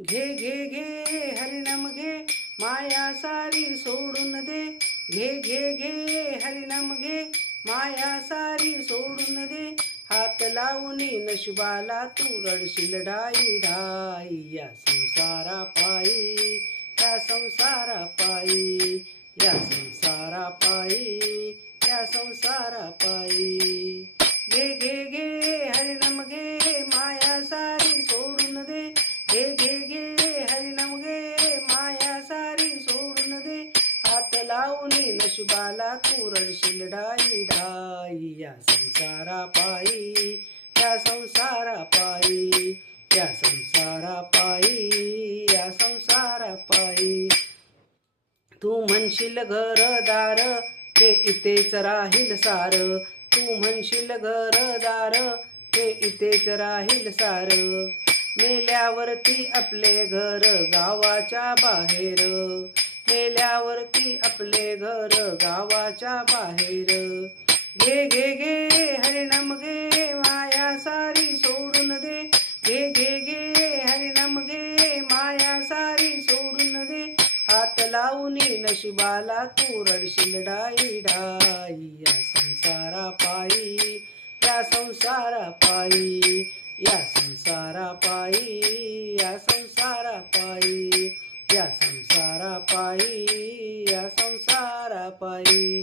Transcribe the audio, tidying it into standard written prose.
घे घे घे हरिनाम घे, माया सारी सोडून दे. घे घे घे हरिनाम घे, माया सारी सोडून दे. हात लावून नशिबाला तू रडशील ढाई ढाई. या संसारा पायी, या संसारा पायी, या संसारा पायी, या संसारा पायी. घे घे घे हरिनाम घे, माया सारी सोडून दे. घे घे घे हरिनाम घे, माया सारी सोडून दे. हात लावून नशिबाला तू रडशील ढाई ढाई. या संसारा पायी, या संसारा पायी, या संसारा पायी, या संसारा पायी. तू म्हणशील घरदार हे इथेच राहील सार. तू म्हणशील घरदार हे इथेच राहील सार. मेल्यावरती आपले घर गावाच्या बाहेर. मेल्यावरती आपले घर गावाच्या बाहेर. घे घे घे हरिनाम घे, माया सारी सोडून दे. घे घे घे हरिनाम घे, माया सारी सोडून दे. हात लावून नशिबाला तू रडशील ढाई ढाई. या संसारा पायी, या संसारा पायी, या संसारा पायी, या संसारा पायी, या संसारा पायी, या संसारा पायी.